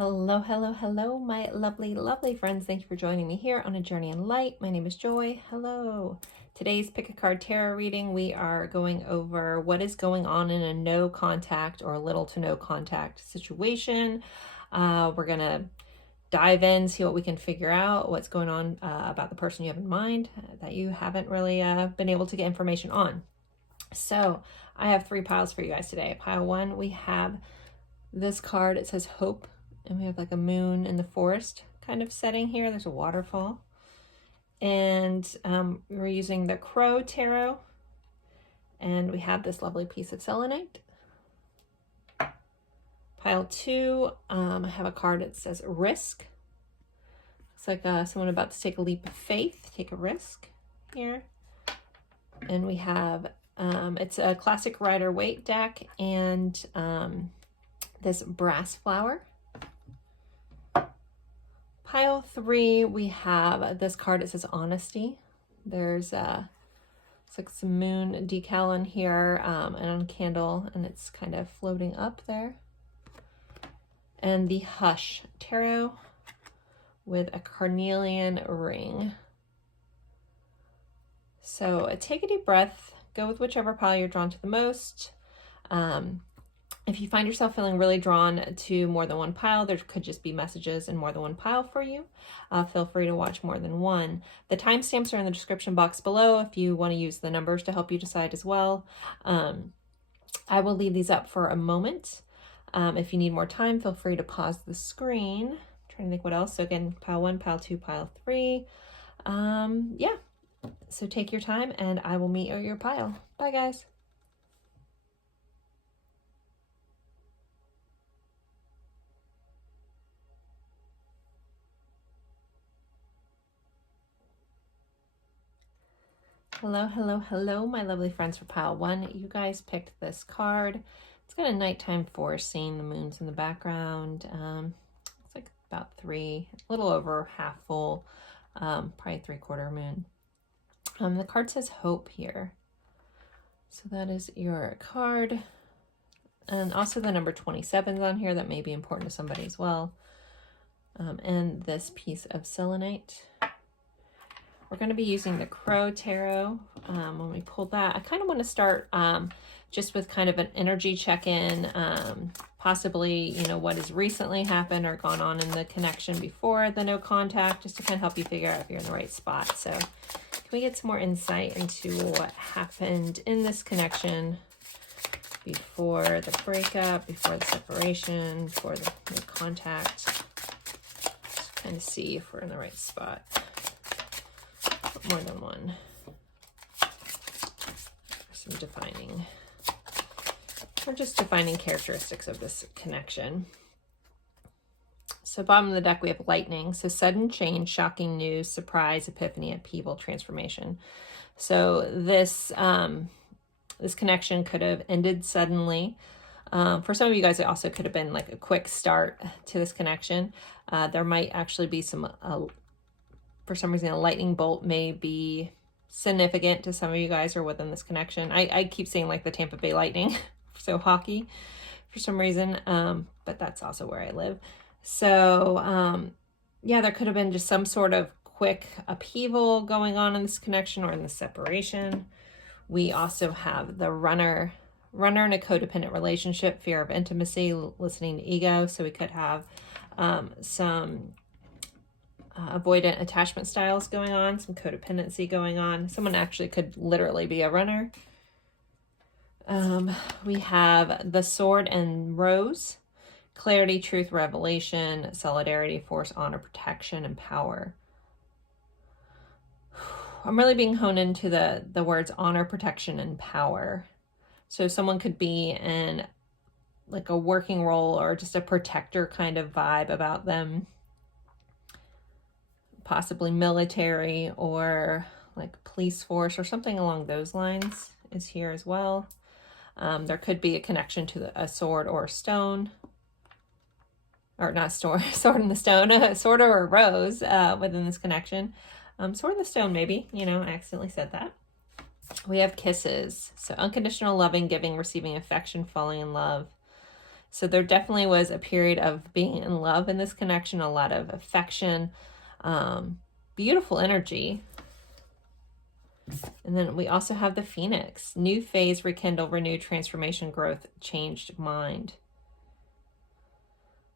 Hello, hello, hello, my lovely, lovely friends. Thank you for joining me here on A Journey in Light. My name is Joy. Hello. Today's Pick a Card Tarot reading, we are going over what is going on in a no contact or little to no contact situation. We're going to dive in, see what we can figure out, what's going on about the person you have in mind that you haven't really been able to get information on. So I have three piles for you guys today. Pile one, we have this card. It says Hope. And we have like a moon in the forest kind of setting here. There's a waterfall. And we're using the Crow Tarot. And we have this lovely piece of selenite. Pile two, I have a card that says Risk. Looks like someone about to take a leap of faith, take a risk here. And we have, it's a classic Rider-Waite deck and this brass flower. Pile three, we have this card. It says Honesty. There's it's like some moon decal on here and a candle, and it's kind of floating up there. And the Hush Tarot with a carnelian ring. So take a deep breath. Go with whichever pile you're drawn to the most. If you find yourself feeling really drawn to more than one pile, there could just be messages in more than one pile for you. Feel free to watch more than one. The timestamps are in the description box below if you want to use the numbers to help you decide as well. I will leave these up for a moment. If you need more time, feel free to pause the screen. I'm trying to think what else. So again, pile one, pile two, pile three. Yeah, so take your time and I will meet you at your pile. Bye, guys. Hello, hello, hello, my lovely friends for pile one. You guys picked this card. It's got a nighttime forest scene. The moon's in the background. It's like about a little over half full, probably 3/4 moon. The card says Hope here. So that is your card. And also the number 27 is on here. That may be important to somebody as well. And this piece of selenite. We're going to be using the Crow Tarot when we pull that. I kind of want to start just with kind of an energy check-in, possibly, you know, what has recently happened or gone on in the connection before the no contact, just to kind of help you figure out if you're in the right spot. So can we get some more insight into what happened in this connection before the breakup, before the separation, before the no contact? Just kind of see if we're in the right spot. More than one. Some defining, or just defining characteristics of this connection. So bottom of the deck, we have lightning. So sudden change, shocking news, surprise, epiphany, upheaval, transformation. So this this connection could have ended suddenly. For some of you guys, it also could have been like a quick start to this connection. There might actually be some for some reason, a lightning bolt may be significant to some of you guys or within this connection. I keep saying like the Tampa Bay Lightning, so hockey for some reason, but that's also where I live. So yeah, there could have been just some sort of quick upheaval going on in this connection or in the separation. We also have the runner in a codependent relationship, fear of intimacy, listening to ego. So we could have some avoidant attachment styles going on, some codependency going on. Someone actually could literally be a runner. We have the Sword and Rose, clarity, truth, revelation, solidarity, force, honor, protection, and power. I'm really being honed into the words honor, protection, and power. So someone could be in like a working role or just a protector kind of vibe about them. Possibly military or like police force or something along those lines is here as well. There could be a connection to a sword or a stone, or not sword and the stone, a sword or a rose within this connection. Sword and the stone, maybe, you know, I accidentally said that. We have kisses. So unconditional loving, giving, receiving affection, falling in love. So there definitely was a period of being in love in this connection, a lot of affection, beautiful energy. And then we also have the Phoenix. New phase, rekindle, renew, transformation, growth, changed mind.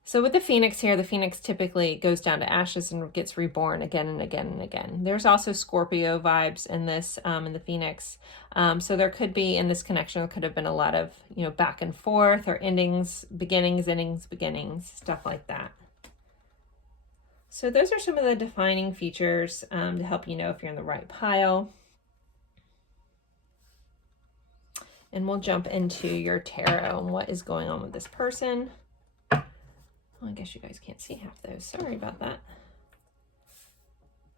So with the Phoenix here, the Phoenix typically goes down to ashes and gets reborn again and again and again. There's also Scorpio vibes in this, in the Phoenix. So there could be, in this connection, there could have been a lot of, back and forth, or endings, beginnings, endings, beginnings, stuff like that. So those are some of the defining features to help you know if you're in the right pile. And we'll jump into your tarot and what is going on with this person. Well, I guess you guys can't see half those. Sorry about that.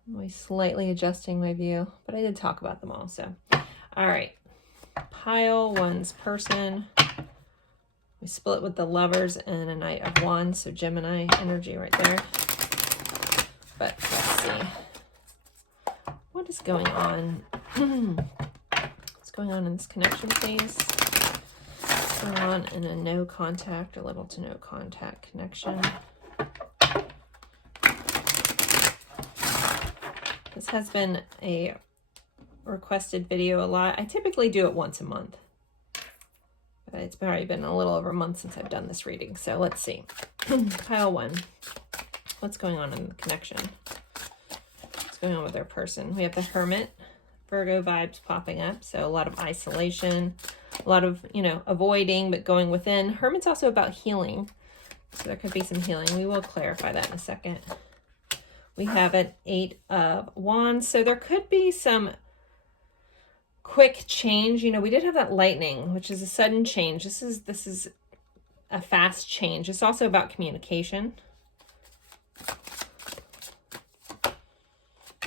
I'm always slightly adjusting my view, but I did talk about them all. So, all right. Pile one's person. We split with the Lovers and a Knight of Wands. So Gemini energy right there. But let's see. What is going on? What's going on in this connection, please? What's going on in a no contact or little to no contact connection? This has been a requested video a lot. I typically do it once a month. But it's probably been a little over a month since I've done this reading. So let's see. Pile one. What's going on in the connection? What's going on with their person? We have the Hermit. Virgo vibes popping up. So a lot of isolation, a lot of, avoiding, but going within. Hermit's also about healing. So there could be some healing. We will clarify that in a second. We have an 8 of Wands. So there could be some quick change. We did have that Lightning, which is a sudden change. This is a fast change. It's also about communication.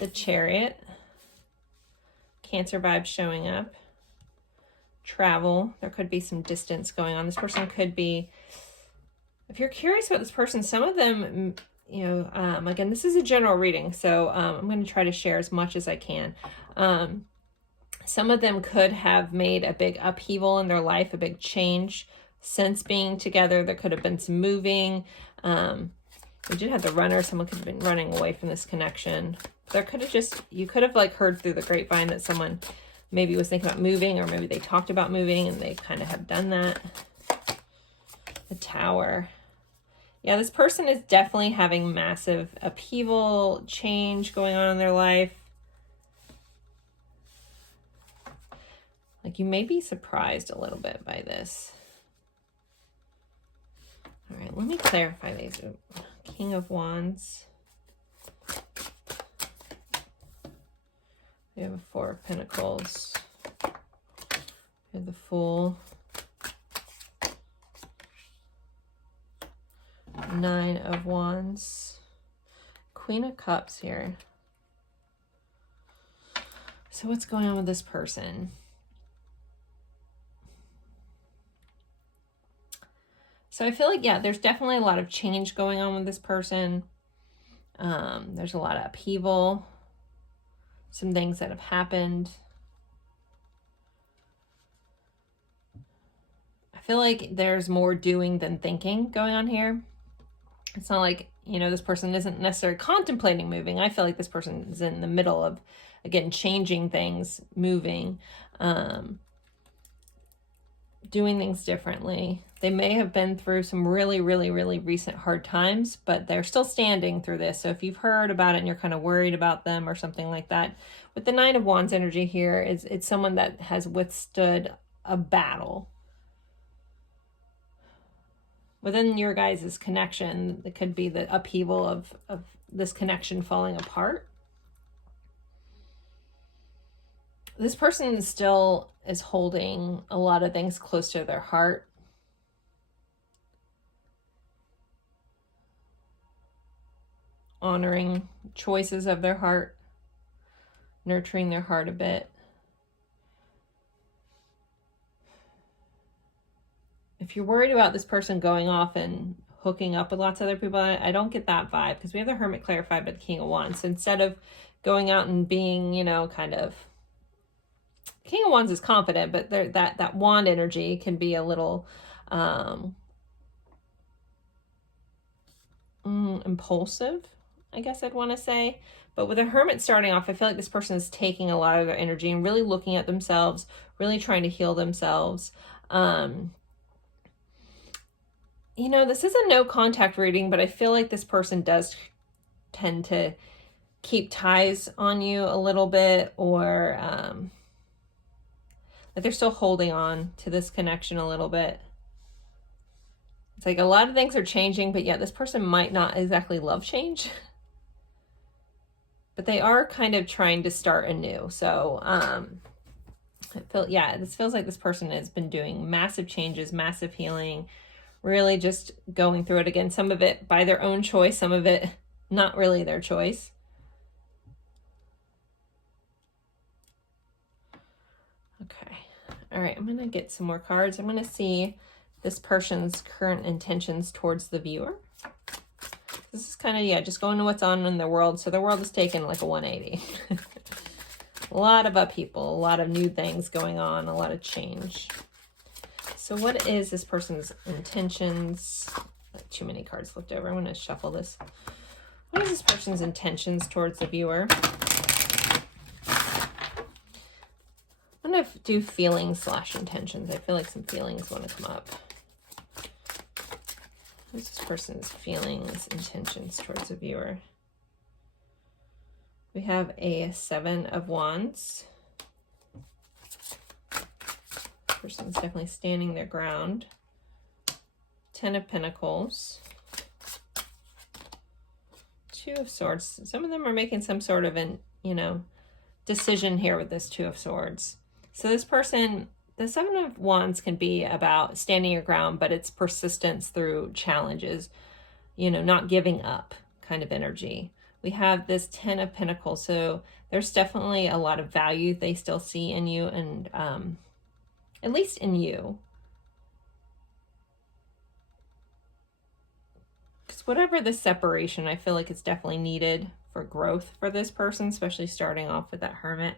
The Chariot. Cancer vibes showing up. Travel. There could be some distance going on. This person could be, if you're curious about this person, some of them, again, this is a general reading, so I'm going to try to share as much as I can. Some of them could have made a big upheaval in their life, a big change since being together. There could have been some moving. We did have the Runner. Someone could have been running away from this connection. There could have you could have heard through the grapevine that someone maybe was thinking about moving, or maybe they talked about moving and they kind of have done that. The Tower. Yeah, this person is definitely having massive upheaval, change going on in their life. You may be surprised a little bit by this. All right, let me clarify these. King of Wands. We have a 4 of Pentacles. We have the Fool. 9 of Wands. Queen of Cups here. So what's going on with this person? So I feel there's definitely a lot of change going on with this person. There's a lot of upheaval. Some things that have happened. I feel like there's more doing than thinking going on here. It's not like, this person isn't necessarily contemplating moving. I feel like this person is in the middle of, again, changing things, moving, doing things differently. They may have been through some really, really, really recent hard times, but they're still standing through this. So if you've heard about it and you're kind of worried about them or something like that, with the 9 of Wands energy here, it's someone that has withstood a battle. Within your guys' connection, it could be the upheaval of this connection falling apart. This person still is holding a lot of things close to their heart. Honoring choices of their heart. Nurturing their heart a bit. If you're worried about this person going off and hooking up with lots of other people, I don't get that vibe, because we have the Hermit clarified by the King of Wands. So instead of going out and being, kind of, King of Wands is confident, but that wand energy can be a little impulsive, I guess I'd want to say. But with a Hermit starting off, I feel like this person is taking a lot of their energy and really looking at themselves, really trying to heal themselves. You know, this is a no contact reading, but I feel like this person does tend to keep ties on you a little bit, or like they're still holding on to this connection a little bit. It's like a lot of things are changing, but yet this person might not exactly love change. But they are kind of trying to start anew. So this feels like this person has been doing massive changes, massive healing, really just going through it again. Some of it by their own choice, some of it not really their choice. Okay. All right, I'm going to get some more cards. I'm going to see this person's current intentions towards the viewer. This is kind of, just going to what's on in the world. So the world is taking like a 180. A lot of upheaval, a lot of new things going on, a lot of change. So what is this person's intentions? Too many cards flipped over. I'm going to shuffle this. What is this person's intentions towards the viewer? I'm going to do feelings / intentions. I feel like some feelings want to come up. What is this person's feelings, intentions towards the viewer? We have a 7 of Wands. Person's definitely standing their ground. 10 of Pentacles. 2 of Swords. Some of them are making some sort of an, decision here with this 2 of Swords. So this person, the 7 of Wands can be about standing your ground, but it's persistence through challenges, not giving up kind of energy. We have this 10 of Pentacles. So there's definitely a lot of value they still see in you, and at least in you. Because whatever the separation, I feel like it's definitely needed for growth for this person, especially starting off with that Hermit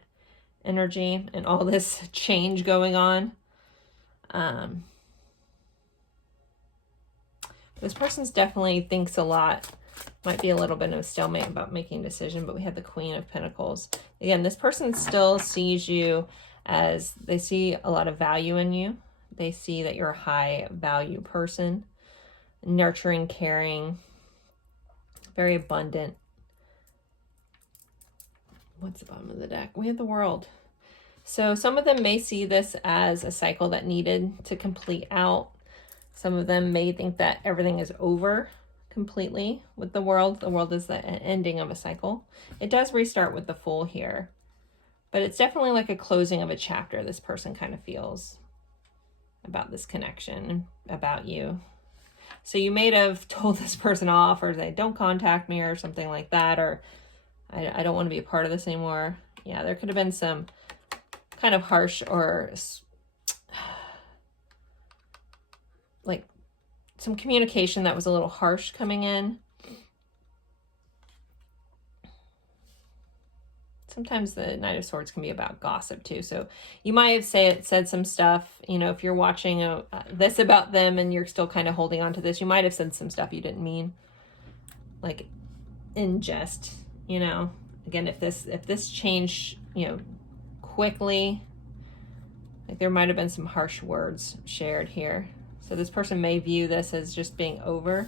energy and all this change going on. This person's definitely thinks a lot. Might be a little bit of a stalemate about making a decision, but we have the Queen of Pentacles. Again, this person still sees you as, they see a lot of value in you. They see that you're a high value person, nurturing, caring, very abundant. What's the bottom of the deck? We have the World. So some of them may see this as a cycle that needed to complete out. Some of them may think that everything is over completely with the World. The World is the ending of a cycle. It does restart with the Fool here, but it's definitely like a closing of a chapter this person kind of feels about this connection, about you. So you may have told this person off, or say, don't contact me, or something like that, or I don't want to be a part of this anymore. Yeah, there could have been some kind of harsh or like some communication that was a little harsh coming in. Sometimes the Knight of Swords can be about gossip too. So you might have said some stuff, if you're watching this about them and you're still kind of holding on to this, you might have said some stuff you didn't mean, like in jest, Again, if this changed, quickly, like there might have been some harsh words shared here. So this person may view this as just being over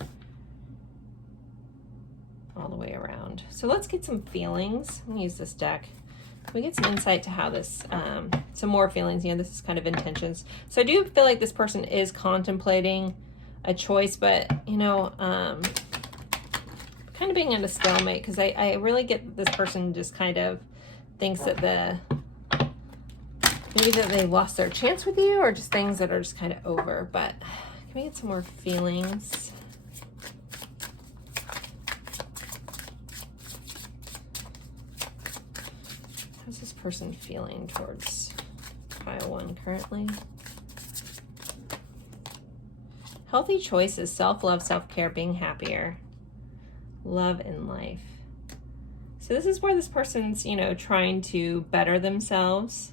all the way around. So let's get some feelings. I'm gonna use this deck. Can we get some insight to how this, some more feelings? This is kind of intentions. So I do feel like this person is contemplating a choice, but, kind of being in a stalemate, because I really get that this person just kind of thinks that maybe that they lost their chance with you, or just things that are just kind of over. But can we get some more feelings? How's this person feeling towards pile 1 currently? Healthy choices, self-love, self-care, being happier, love in life. So this is where this person's, trying to better themselves.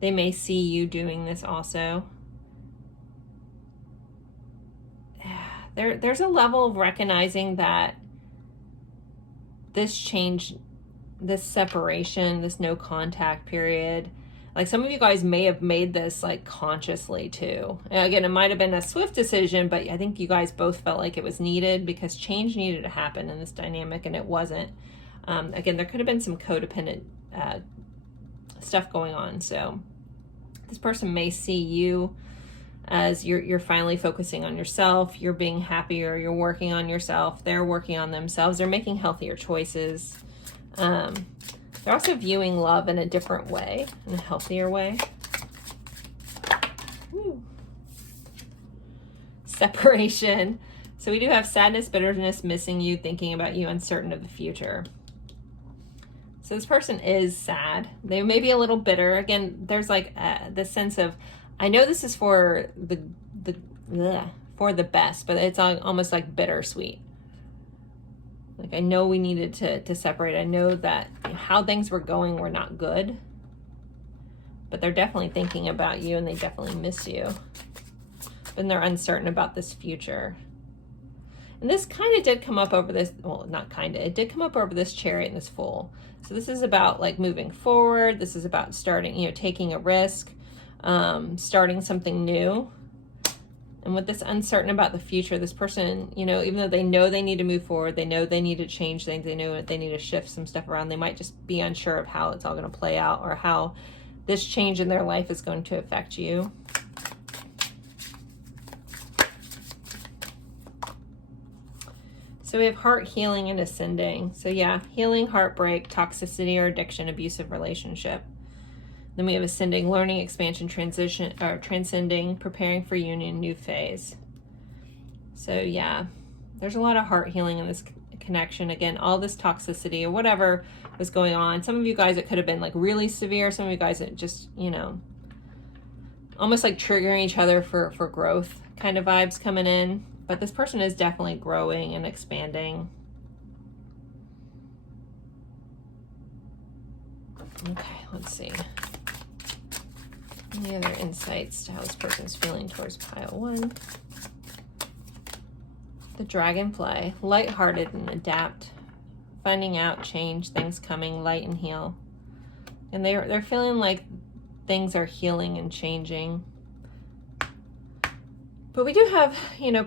They may see you doing this also. there's a level of recognizing that this change, this separation, this no contact period, like some of you guys may have made this like consciously too. And again, it might have been a swift decision, but I think you guys both felt like it was needed because change needed to happen in this dynamic, and it wasn't. Again, there could have been some codependent stuff going on. So this person may see you as you're finally focusing on yourself, you're being happier, you're working on yourself, they're working on themselves, they're making healthier choices. They're also viewing love in a different way, in a healthier way. Woo. Separation. So we do have sadness, bitterness, missing you, thinking about you, uncertain of the future. So this person is sad. They may be a little bitter. Again, there's like the sense of, I know this is for the best, but it's almost like bittersweet. Like, I know we needed to separate. I know that how things were going were not good, but they're definitely thinking about you and they definitely miss you. And they're uncertain about this future. And this kind of did come up over this, well, not kind of, it did come up over this Chariot and this Fool. So this is about like moving forward. This is about starting, taking a risk, starting something new. And with this uncertain about the future, this person, even though they know they need to move forward, they know they need to change things, they know they need to shift some stuff around, they might just be unsure of how it's all going to play out or how this change in their life is going to affect you. So we have heart healing and ascending. So yeah, healing, heartbreak, toxicity or addiction, abusive relationship. Then we have ascending, learning, expansion, transition, or transcending, preparing for union, new phase. So yeah, there's a lot of heart healing in this connection. Again, all this toxicity or whatever was going on. Some of you guys, it could have been like really severe. Some of you guys, it just, almost like triggering each other for growth kind of vibes coming in. But this person is definitely growing and expanding. Okay, let's see. Any other insights to how this person's feeling towards pile 1? The dragonfly, lighthearted and adapt, finding out, change, things coming, light and heal. And they're feeling like things are healing and changing. But we do have,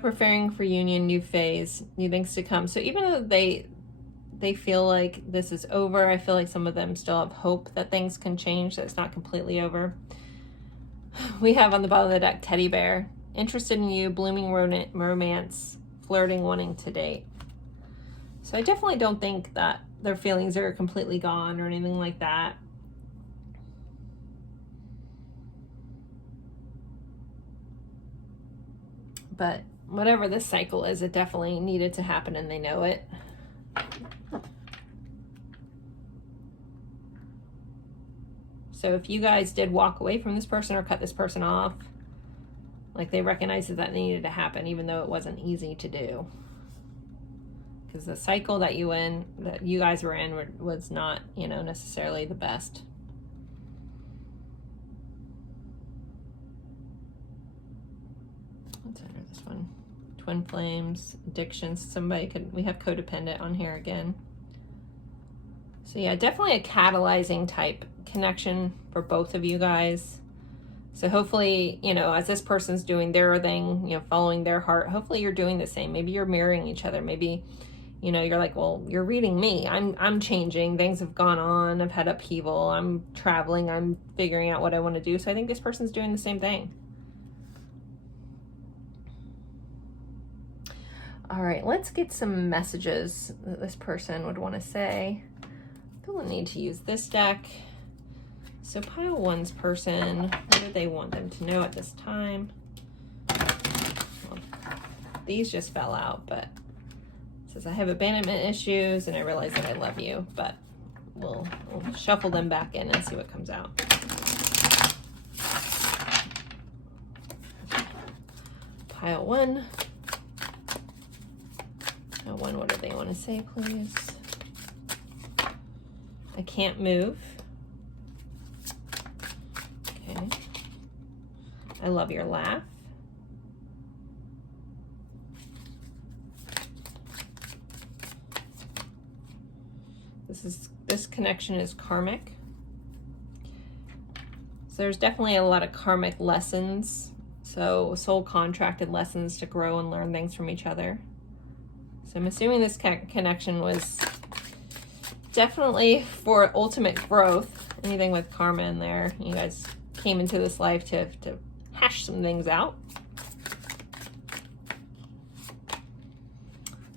preparing for union, new phase, new things to come. So even though they feel like this is over, I feel like some of them still have hope that things can change, that it's not completely over. We have on the bottom of the deck, teddy bear, interested in you, blooming romance, flirting, wanting to date. So I definitely don't think that their feelings are completely gone or anything like that. But whatever this cycle is, it definitely needed to happen and they know it. So if you guys did walk away from this person or cut this person off, like they recognized that needed to happen, even though it wasn't easy to do. Because the cycle that you guys were in was not, necessarily the best. Let's enter this one. Twin flames, addictions. We have codependent on here again. So yeah, definitely a catalyzing type connection for both of you guys. So hopefully, as this person's doing their thing, following their heart, hopefully you're doing the same. Maybe you're mirroring each other. Maybe, you're like, well, you're reading me. I'm changing. Things have gone on. I've had upheaval. I'm traveling. I'm figuring out what I want to do. So I think this person's doing the same thing. All right, let's get some messages that this person would want to say. We'll need to use this deck. So pile 1's person, what do they want them to know at this time? Well, these just fell out, but it says I have abandonment issues and I realize that I love you, but we'll shuffle them back in and see what comes out. Pile 1. Pile 1, what do they want to say, please? I can't move. Okay. I love your laugh. This connection is karmic. So there's definitely a lot of karmic lessons. So soul contracted lessons to grow and learn things from each other. So I'm assuming this connection was definitely for ultimate growth. Anything with karma in there. You guys came into this life to hash some things out.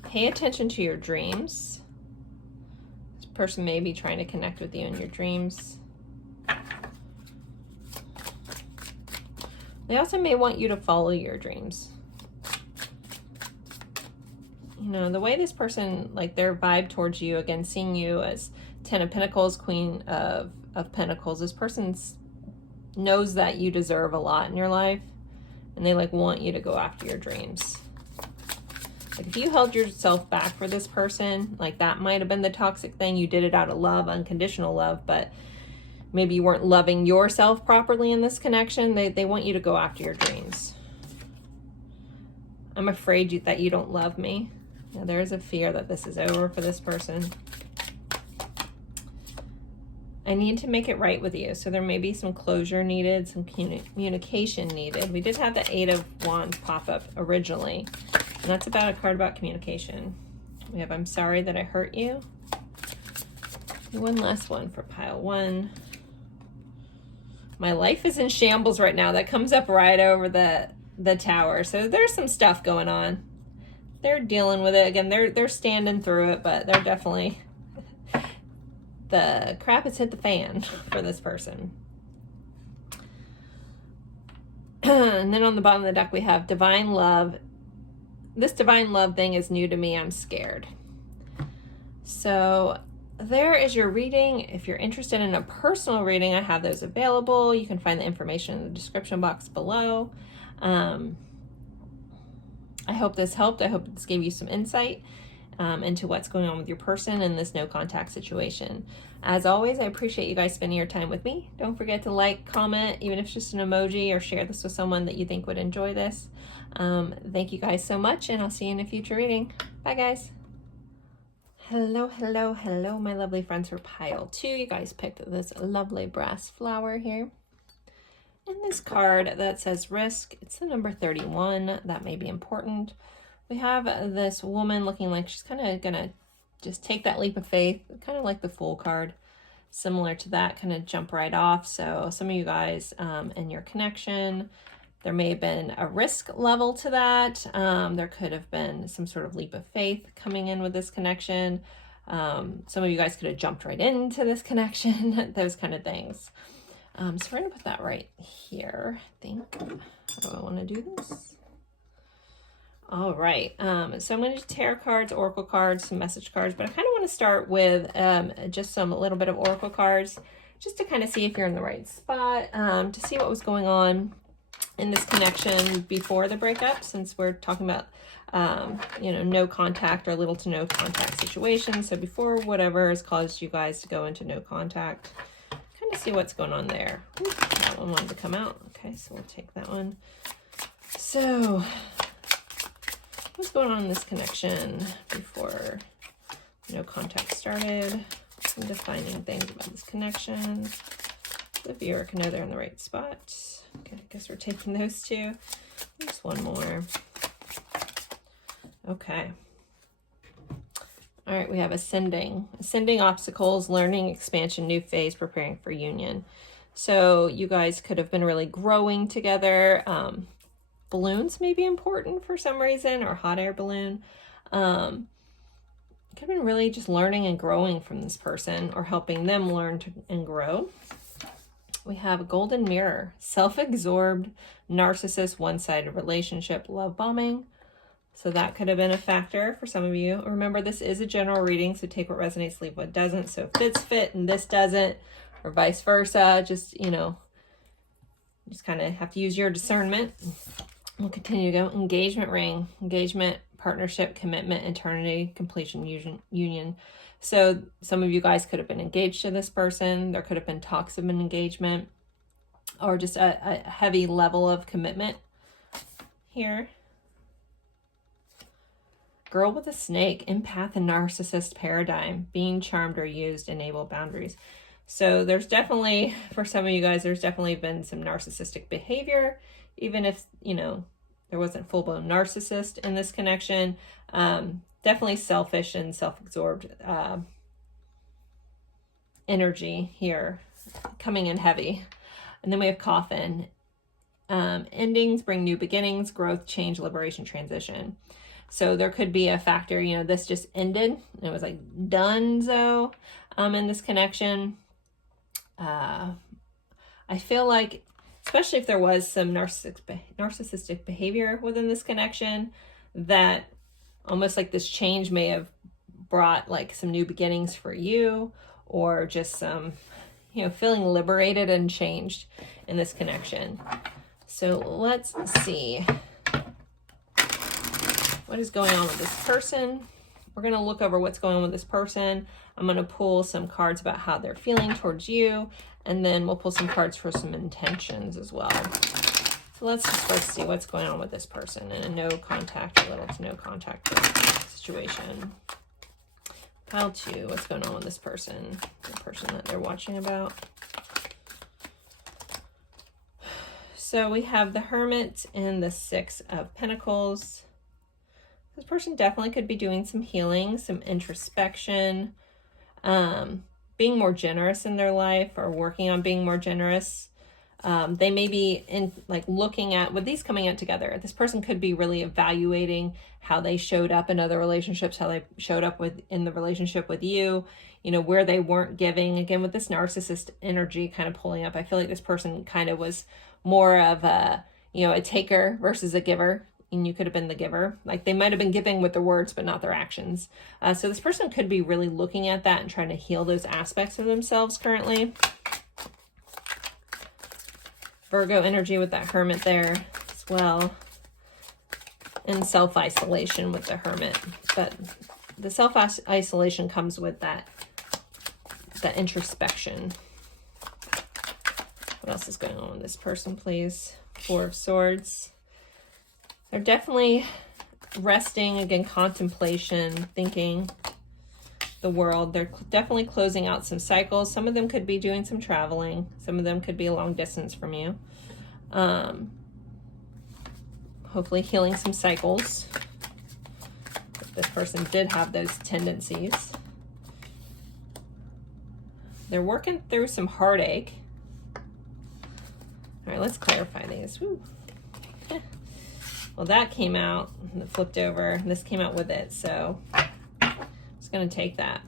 Pay attention to your dreams. This person may be trying to connect with you in your dreams. They also may want you to follow your dreams. You know, the way this person, like their vibe towards you, again, seeing you as 10 of Pentacles, Queen of Pentacles, this person knows that you deserve a lot in your life, and they like want you to go after your dreams. Like if you held yourself back for this person, like that might have been the toxic thing. You did it out of love, unconditional love, but maybe you weren't loving yourself properly in this connection. They want you to go after your dreams. I'm afraid that you don't love me. Now, there is a fear that this is over for this person. I need to make it right with you. So there may be some closure needed, some communication needed. We did have the 8 of Wands pop up originally. And that's about a card about communication. We have I'm sorry that I hurt you. One last one for pile 1. My life is in shambles right now. That comes up right over the tower. So there's some stuff going on. They're dealing with it. Again, they're standing through it, but they're definitely, the crap has hit the fan for this person. And then on the bottom of the deck, we have divine love. This divine love thing is new to me. I'm scared. So there is your reading. If you're interested in a personal reading, I have those available. You can find the information in the description box below. I hope this helped. I hope this gave you some insight into what's going on with your person in this no contact situation. As always, I appreciate you guys spending your time with me. Don't forget to like, comment, even if it's just an emoji, or share this with someone that you think would enjoy this. Thank you guys so much, and I'll see you in a future reading. Bye, guys. Hello, hello, hello, my lovely friends for pile 2. You guys picked this lovely brass flower here. And this card that says risk, it's the number 31. That may be important. We have this woman looking like she's kind of gonna just take that leap of faith, kind of like the Fool card, similar to that, kind of jump right off. So some of you guys in your connection, there may have been a risk level to that. There could have been some sort of leap of faith coming in with this connection. Some of you guys could have jumped right into this connection, those kind of things. So we're going to put that right here, I think. How do I want to do this? All right. So I'm going to do tarot cards, oracle cards, some message cards, but I kind of want to start with just a little bit of oracle cards, just to kind of see if you're in the right spot, to see what was going on in this connection before the breakup, since we're talking about, you know, no contact or little to no contact situation. So before whatever has caused you guys to go into no contact, kind of see what's going on there. Ooh, that one wanted to come out. Okay, so we'll take that one. So what's going on in this connection before no contact started? Some defining things about this connection. The viewer can know they're in the right spot. Okay, I guess we're taking those two. Just one more. Okay. All right, we have ascending obstacles, learning, expansion, new phase, preparing for union. So you guys could have been really growing together. Balloons may be important for some reason, or hot air balloon. Could have been really just learning and growing from this person, or helping them learn and grow. We have a golden mirror, self-absorbed, narcissist, one-sided relationship, love bombing. So that could have been a factor for some of you. Remember, this is a general reading, so take what resonates, leave what doesn't. So if this fit and this doesn't, or vice versa, just, you know, just kind of have to use your discernment. We'll continue to go. Engagement ring, engagement, partnership, commitment, eternity, completion, union. So some of you guys could have been engaged to this person. There could have been talks of an engagement, or just a heavy level of commitment here. Girl with a snake, empath and narcissist paradigm, being charmed or used, enable boundaries. So there's definitely, for some of you guys, there's definitely been some narcissistic behavior, even if, you know, there wasn't full-blown narcissist in this connection. Definitely selfish and self-absorbed energy here, coming in heavy. And then we have coffin. Endings bring new beginnings, growth, change, liberation, transition. So there could be a factor, you know, this just ended. It was like donezo in this connection. I feel like, especially if there was some narcissistic behavior within this connection, that almost like this change may have brought like some new beginnings for you, or just some, you know, feeling liberated and changed in this connection. So let's see what is going on with this person. We're going to look over what's going on with this person. I'm going to pull some cards about how they're feeling towards you, and then we'll pull some cards for some intentions as well. So let's just first see what's going on with this person in a no contact or little to no contact situation. Pile 2, what's going on with this person, the person that they're watching about. So we have the Hermit and the 6 of Pentacles. This person definitely could be doing some healing, some introspection, being more generous in their life, or working on being more generous. They may be in like looking at, with these coming out together, this person could be really evaluating how they showed up in other relationships, how they showed up in the relationship with you, you know, where they weren't giving. Again, with this narcissist energy kind of pulling up, I feel like this person kind of was more of a, you know, a taker versus a giver. And you could have been the giver. Like they might have been giving with their words, but not their actions. So this person could be really looking at that and trying to heal those aspects of themselves currently. Virgo energy with that Hermit there as well. And self-isolation with the Hermit. But the self-isolation comes with that introspection. What else is going on with this person, please? 4 of Swords. They're definitely resting, again, contemplation, thinking the world. They're definitely closing out some cycles. Some of them could be doing some traveling. Some of them could be a long distance from you. Hopefully healing some cycles. If this person did have those tendencies. They're working through some heartache. All right, let's clarify these. Woo. Well, that came out and it flipped over, and this came out with it. So I'm just going to take that.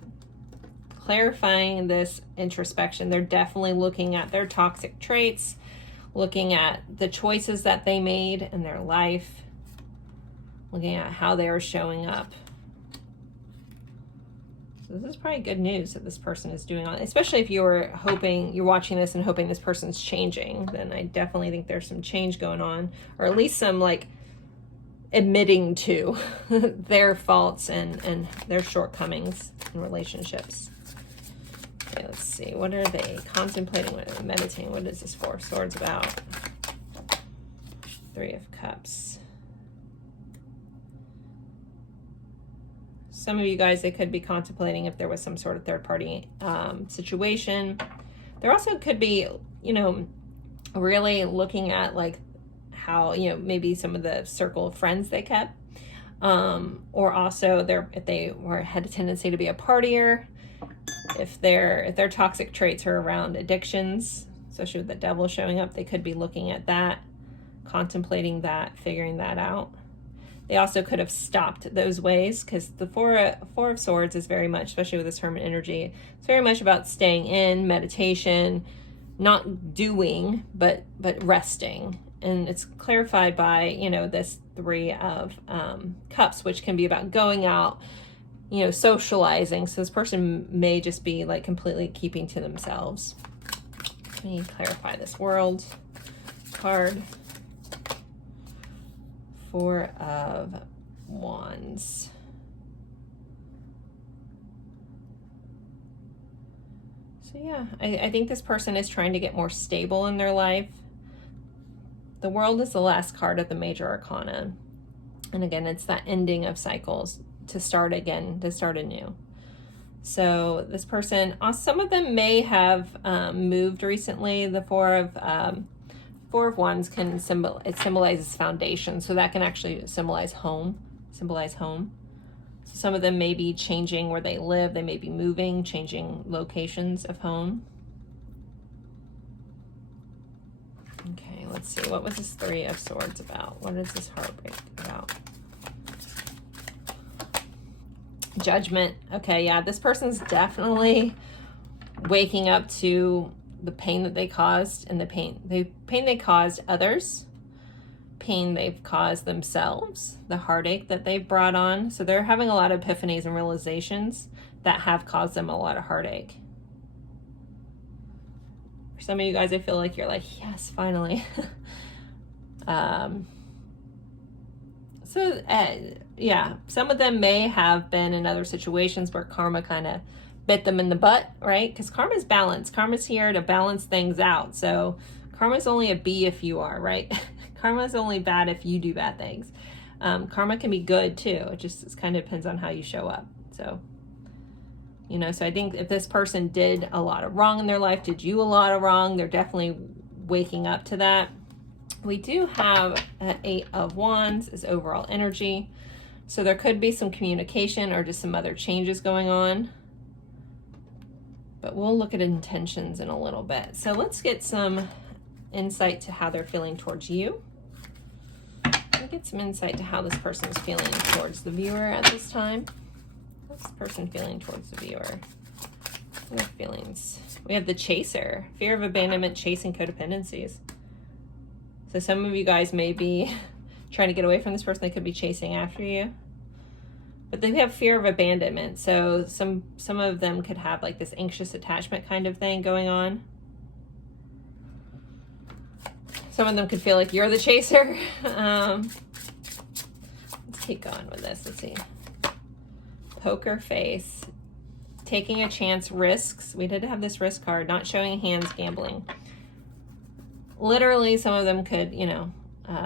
Clarifying this introspection. They're definitely looking at their toxic traits, looking at the choices that they made in their life, looking at how they are showing up. So this is probably good news that this person is doing, especially if you're watching this and hoping this person's changing, then I definitely think there's some change going on, or at least some like admitting to their faults and their shortcomings in relationships. Okay, let's see. What are they contemplating? What are they meditating? What is this 4 of Swords about? 3 of Cups. Some of you guys, they could be contemplating if there was some sort of third-party situation. There also could be, you know, really looking at like how, you know, maybe some of the circle of friends they kept, or also if they had a tendency to be a partier, if their toxic traits are around addictions, especially with the Devil showing up, they could be looking at that, contemplating that, figuring that out. They also could have stopped those ways, because the 4 of Swords is very much, especially with this Hermit energy, it's very much about staying in, meditation, not doing, but resting. And it's clarified by, you know, this 3 of Cups, which can be about going out, you know, socializing. So this person may just be like completely keeping to themselves. Let me clarify this World card. 4 of Wands. So yeah, I think this person is trying to get more stable in their life. The World is the last card of the major arcana. And again, it's that ending of cycles. to start again, to start anew. So this person, some of them may have moved recently. The Four of Wands can it symbolizes foundation, so that can actually symbolize home. Some of them may be changing where they live. They may be moving, changing locations of home. Okay, let's see. What was this Three of Swords about? What is this heartbreak about? Judgment. Okay, yeah, this person's definitely waking up to the pain that they caused, and the pain they caused others, pain they've caused themselves, the heartache that they've brought on. So they're having a lot of epiphanies and realizations that have caused them a lot of heartache. For some of you guys, I feel like you're like, yes, finally. Yeah, some of them may have been in other situations where karma kind of bit them in the butt, right? Because karma's balance. Karma's here to balance things out. So karma's only a B if you are, right? Karma's only bad if you do bad things. Karma can be good too. It kind of depends on how you show up. So, you know, so I think if this person did a lot of wrong in their life, did you a lot of wrong, they're definitely waking up to that. We do have an Eight of Wands as overall energy. So there could be some communication or just some other changes going on. But we'll look at intentions in a little bit. So let's get some insight to how they're feeling towards you. Let's get some insight to how this person is feeling towards the viewer at this time. What's this person feeling towards the viewer? What are their feelings? We have the Chaser. Fear of abandonment, chasing codependencies. So some of you guys may be trying to get away from this person. They could be chasing after you. But they have fear of abandonment. So some of them could have like this anxious attachment kind of thing going on. Some of them could feel like you're the chaser. Let's keep going with this. Let's see. Poker face. Taking a chance, risks. We did have this risk card. Not showing hands, gambling. Literally, some of them could, you know,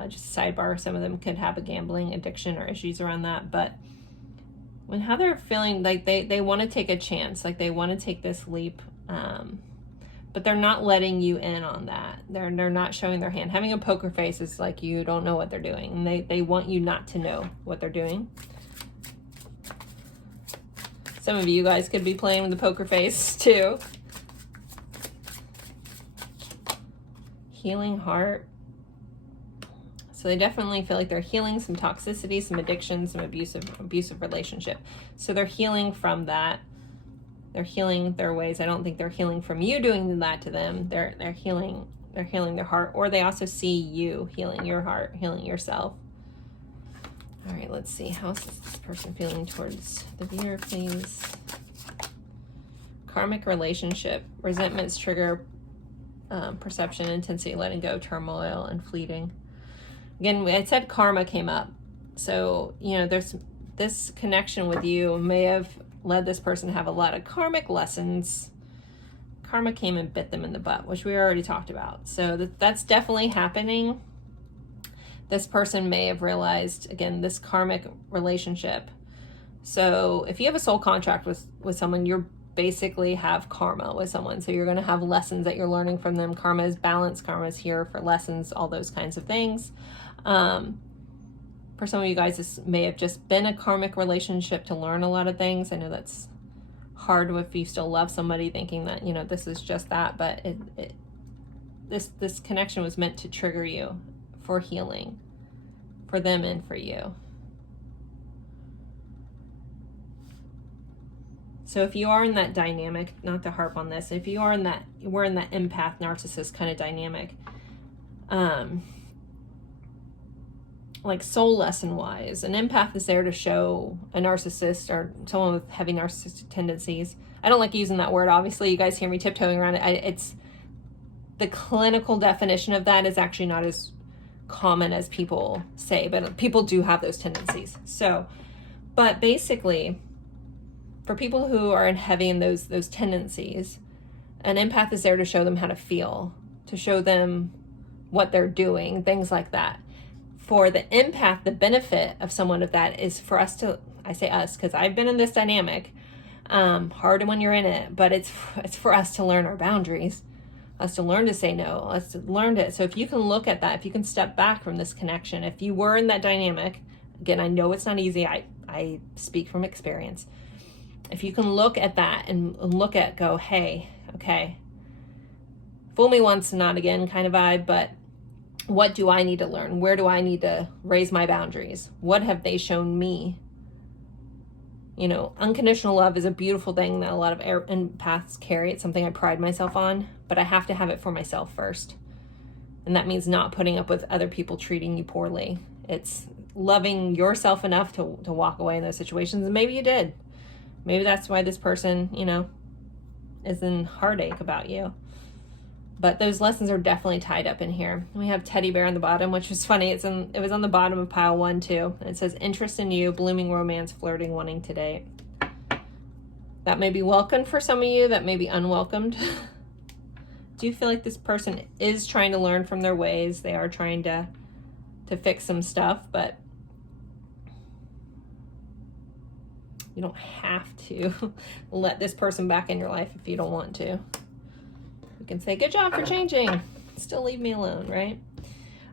just sidebar, some of them could have a gambling addiction or issues around that. But when how they're feeling, like they want to take a chance, like they want to take this leap, but they're not letting you in on that. They're not showing their hand. Having a poker face is like you don't know what they're doing, and they want you not to know what they're doing. Some of you guys could be playing with the poker face too. Healing heart. So they definitely feel like they're healing some toxicity, some addiction, some abusive relationship. So they're healing from that. They're healing their ways. I don't think they're healing from you doing that to them. They're healing their heart, or they also see you healing your heart, healing yourself. All right, let's see. How's this person feeling towards the viewer, please? Karmic relationship. Resentments trigger perception, intensity, letting go, turmoil, and fleeting. Again, I said karma came up. So, you know, there's this connection with you may have led this person to have a lot of karmic lessons. Karma came and bit them in the butt, which we already talked about. So that's definitely happening. This person may have realized, again, this karmic relationship. So if you have a soul contract with someone, you're basically have karma with someone. So you're going to have lessons that you're learning from them. Karma is balance. Karma is here for lessons, all those kinds of things. For some of you guys, this may have just been a karmic relationship to learn a lot of things. I know that's hard if you still love somebody thinking that, you know, this is just that, but this connection was meant to trigger you for healing, for them and for you. So if you are in that dynamic, not to harp on this, if you are in that, we're in that empath narcissist kind of dynamic, like soul lesson wise, an empath is there to show a narcissist or someone with heavy narcissistic tendencies. I don't like using that word. Obviously, you guys hear me tiptoeing around it. It's the clinical definition of that is actually not as common as people say, but people do have those tendencies. So, but basically, for people who are in heavy in those tendencies, an empath is there to show them how to feel, to show them what they're doing, things like that. For the empath, the benefit of someone of that is for us to I say us because I've been in this dynamic. Hard when you're in it, but it's for us to learn our boundaries, us to learn to say no, us to learn to. So if you can look at that, if you can step back from this connection, if you were in that dynamic, again, I know it's not easy. I speak from experience. If you can look at that and go, hey, okay, fool me once, not again kind of vibe, but what do I need to learn? Where do I need to raise my boundaries? What have they shown me? You know, unconditional love is a beautiful thing that a lot of empaths carry. It's something I pride myself on, but I have to have it for myself first. And that means not putting up with other people treating you poorly. It's loving yourself enough to walk away in those situations. And maybe you did. Maybe that's why this person, you know, is in heartache about you. But those lessons are definitely tied up in here. We have teddy bear on the bottom, which was funny. It was on the bottom of pile 1 too. And it says interest in you, blooming romance, flirting, wanting to date. That may be welcomed for some of you. That may be unwelcomed. Do you feel like this person is trying to learn from their ways? They are trying to fix some stuff, but you don't have to let this person back in your life if you don't want to. You can say, good job for changing. Still leave me alone, right?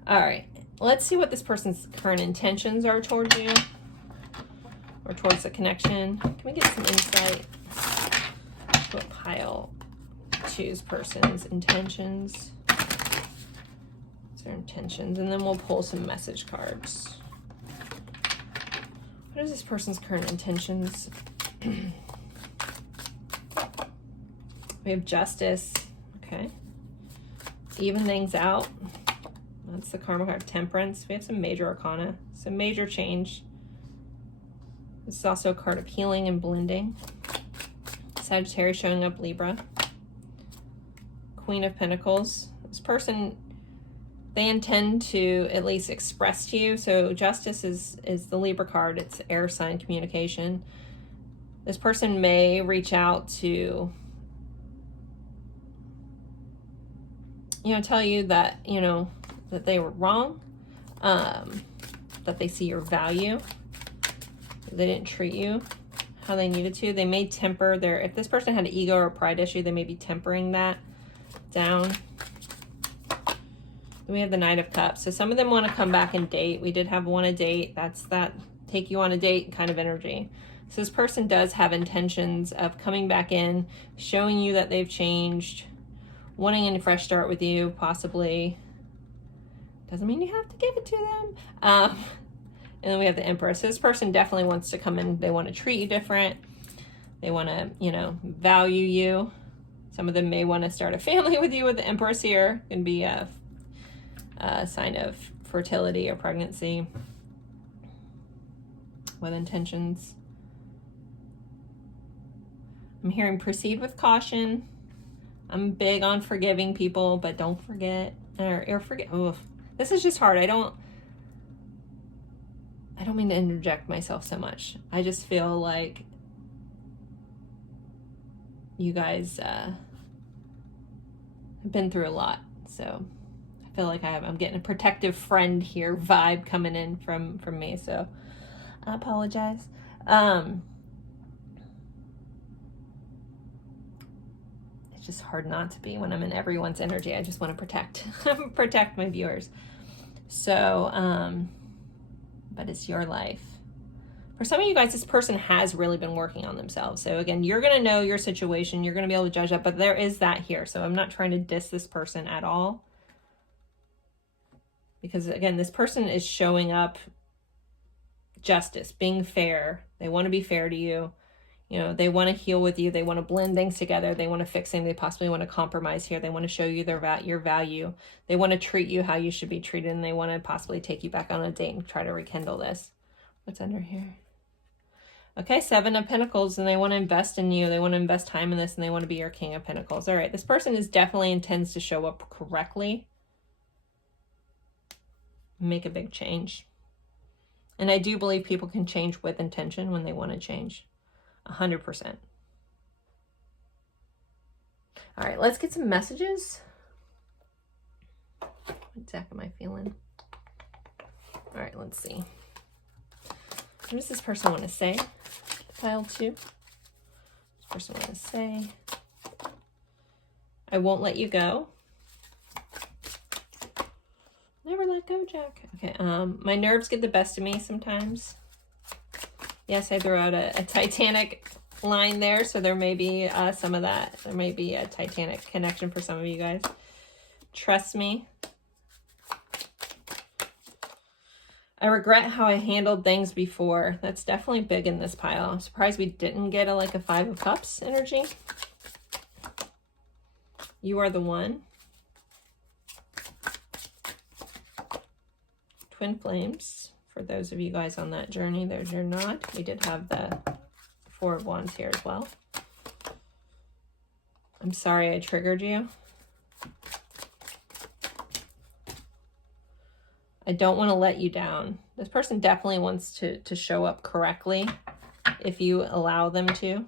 All right. Let's see what this person's current intentions are towards you or towards the connection. Can we get some insight? What pile 2's person's intentions? What's their intentions? And then we'll pull some message cards. What is this person's current intentions? We have justice. Okay. Even things out. That's the karma card. Temperance. We have some major arcana. Some major change. This is also a card of healing and blending. Sagittarius showing up, Libra. Queen of Pentacles. This person, they intend to at least express to you. So justice is the Libra card. It's air sign communication. This person may reach out to, you know, tell you that, you know, that they were wrong, that they see your value, they didn't treat you how they needed to. They may temper their, if this person had an ego or a pride issue, they may be tempering that down. Then we have the Knight of Cups. So some of them want to come back and date. We did have one a date. That's that take you on a date kind of energy. So this person does have intentions of coming back in, showing you that they've changed, wanting a fresh start with you, possibly. Doesn't mean you have to give it to them. And then we have the Emperor. So this person definitely wants to come in. They want to treat you different. They want to, you know, value you. Some of them may want to start a family with you with the Empress here. It can be a sign of fertility or pregnancy with intentions. I'm hearing proceed with caution. I'm big on forgiving people, but don't forget or forget. Oh, this is just hard. I don't mean to interject myself so much. I just feel like you guys have been through a lot. So I feel like I'm getting a protective friend here vibe coming in from me. So I apologize. It's just hard not to be when I'm in everyone's energy. I just want to protect my viewers. So, but it's your life. For some of you guys, this person has really been working on themselves. So again, you're going to know your situation. You're going to be able to judge that, but there is that here. So I'm not trying to diss this person at all. Because again, this person is showing up justice, being fair. They want to be fair to you. You know, they want to heal with you. They want to blend things together. They want to fix things. They possibly want to compromise here. They want to show you your value. They want to treat you how you should be treated. And they want to possibly take you back on a date and try to rekindle this. What's under here? Okay, 7 of Pentacles. And they want to invest in you. They want to invest time in this. And they want to be your King of Pentacles. All right, this person definitely intends to show up correctly. Make a big change. And I do believe people can change with intention when they want to change. 100%. All right, let's get some messages. What deck am I feeling? All right, let's see. What does this person want to say? Pile 2. This person want to say, I won't let you go. Never let go, Jack. Okay, my nerves get the best of me sometimes. Yes, I threw out a Titanic line there, so there may be some of that. There may be a Titanic connection for some of you guys. Trust me. I regret how I handled things before. That's definitely big in this pile. I'm surprised we didn't get like a 5 of Cups energy. You are the one. Twin flames. For those of you guys on that journey, there's your nod. We did have the 4 of Wands here as well. I'm sorry I triggered you. I don't want to let you down. This person definitely wants to show up correctly if you allow them to.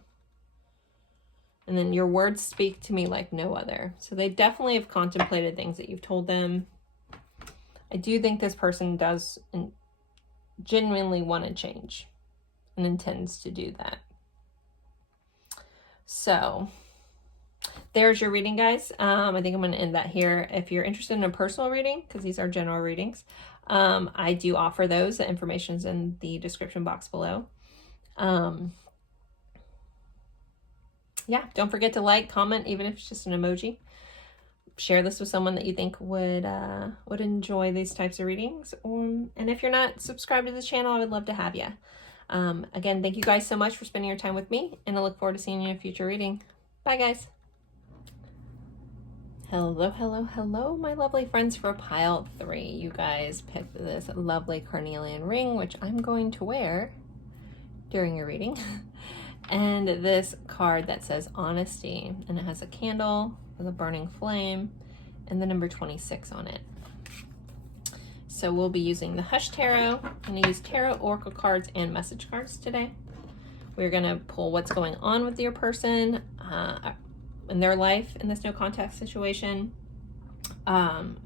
And then your words speak to me like no other. So they definitely have contemplated things that you've told them. I do think this person does genuinely want to change and intends to do that. So there's your reading, guys. I think I'm going to end that here. If you're interested in a personal reading, because these are general readings, I do offer those. The information's in the description box below. Yeah, don't forget to like, comment, even if it's just an emoji. Share this with someone that you think would enjoy these types of readings. And if you're not subscribed to this channel, I would love to have you. Again, thank you guys so much for spending your time with me, and I look forward to seeing you in a future reading. Bye, guys. Hello, hello, hello, my lovely friends for pile 3. You guys picked this lovely carnelian ring, which I'm going to wear during your reading. And this card that says honesty, and it has a candle with a burning flame and the number 26 on it. So we'll be using the Hush Tarot. I'm going to use tarot, oracle cards, and message cards today. We're going to pull what's going on with your person in their life in this no contact situation,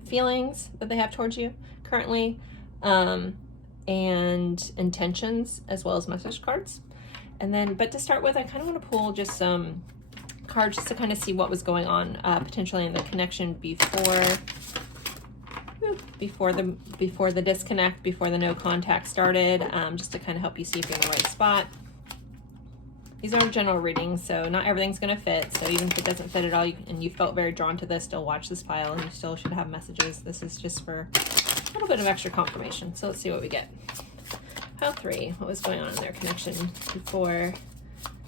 feelings that they have towards you currently, and intentions, as well as message cards. And then, but to start with, I kind of want to pull just some cards just to kind of see what was going on potentially in the connection before the disconnect, before the no contact started, just to kind of help you see if you're in the right spot. These are general readings, so not everything's going to fit. So even if it doesn't fit at all, and you felt very drawn to this, still watch this pile, and you still should have messages. This is just for a little bit of extra confirmation. So let's see what we get. Pile 3, what was going on in their connection before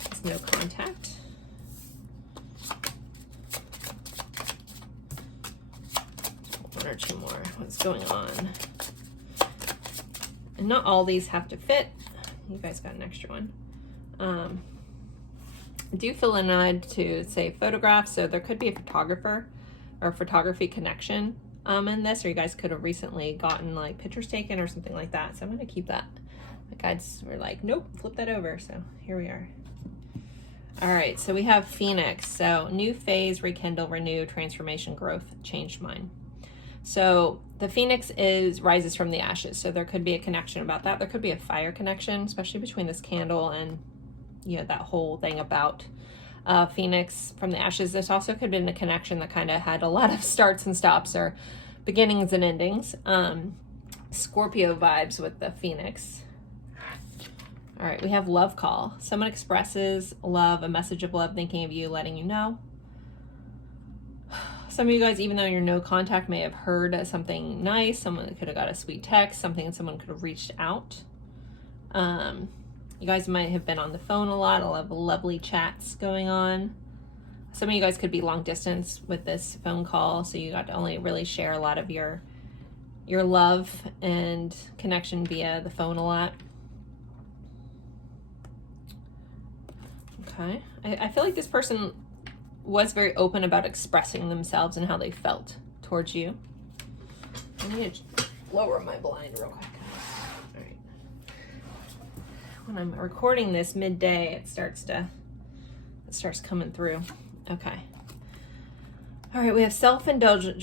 this no contact? One or two more. What's going on? And not all these have to fit. You guys got an extra one. I do feel a nod to say photograph, so there could be a photographer or photography connection in this, or you guys could have recently gotten like pictures taken or something like that. So I'm going to keep that. My guides were like, nope, flip that over. So here we are. All right, so we have Phoenix. So new phase, rekindle, renew, transformation, growth, changed mind. So the Phoenix rises from the ashes. So there could be a connection about that. There could be a fire connection, especially between this candle and, you know, that whole thing about Phoenix from the ashes. This also could have been a connection that kind of had a lot of starts and stops, or beginnings and endings. Scorpio vibes with the Phoenix. All right, we have love call. Someone expresses love, a message of love, thinking of you, letting you know. Some of you guys, even though you're no contact, may have heard something nice. Someone could have got a sweet text, something someone could have reached out. You guys might have been on the phone a lot of lovely chats going on. Some of you guys could be long distance with this phone call, so you got to only really share a lot of your love and connection via the phone a lot. Okay, I feel like this person was very open about expressing themselves and how they felt towards you. I need to lower my blind real quick. All right. When I'm recording this midday, it starts coming through. Okay. All right, we have self-indulgence,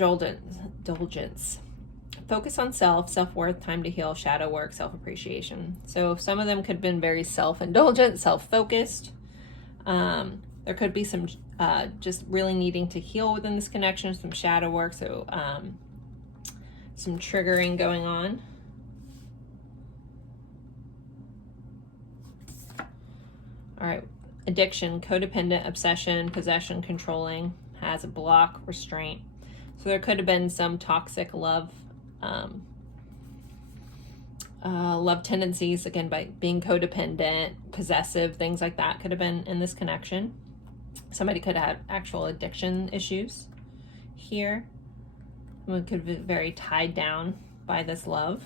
focus on self, self-worth, time to heal, shadow work, self-appreciation. So some of them could have been very self-indulgent, self-focused. There could be some just really needing to heal within this connection, some shadow work, so some triggering going on. All right, addiction, codependent, obsession, possession, controlling, has a block, restraint. So there could have been some toxic love, love tendencies, again, by being codependent, possessive, things like that could have been in this connection. Somebody could have had actual addiction issues here. Someone could be very tied down by this love.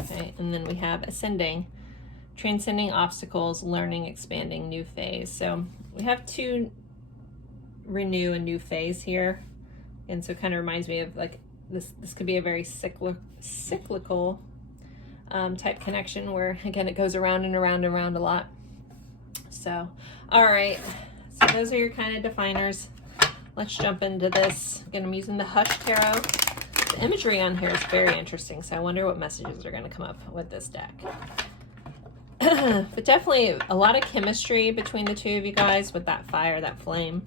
Okay, and then we have ascending, transcending obstacles, learning, expanding, new phase. So we have two, renew and new phase here. And so it kind of reminds me of like this could be a very cyclical type connection where, again, it goes around and around and around a lot. So, all right. So those are your kind of definers. Let's jump into this. Again, I'm using the Hush Tarot. The imagery on here is very interesting, so I wonder what messages are going to come up with this deck. But definitely a lot of chemistry between the two of you guys with that fire, that flame.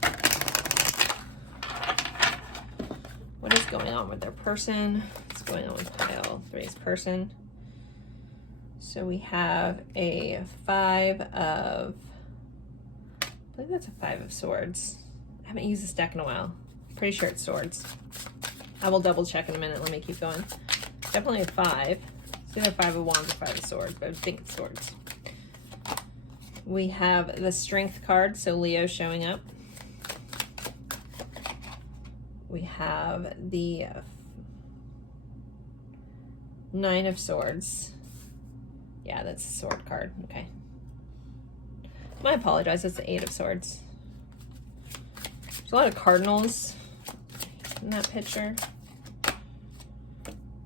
What is going on with their person? What's going on with pile 3's person? So we have a 5 of, I believe that's a 5 of swords. I haven't used this deck in a while. Pretty sure it's swords. I will double check in a minute. Let me keep going. Definitely a 5. It's either 5 of wands or 5 of swords, but I think it's swords. We have the strength card, so Leo showing up. We have the 9 of swords. Yeah, that's a sword card. Okay. I apologize. That's the 8 of swords. There's a lot of cardinals in that picture.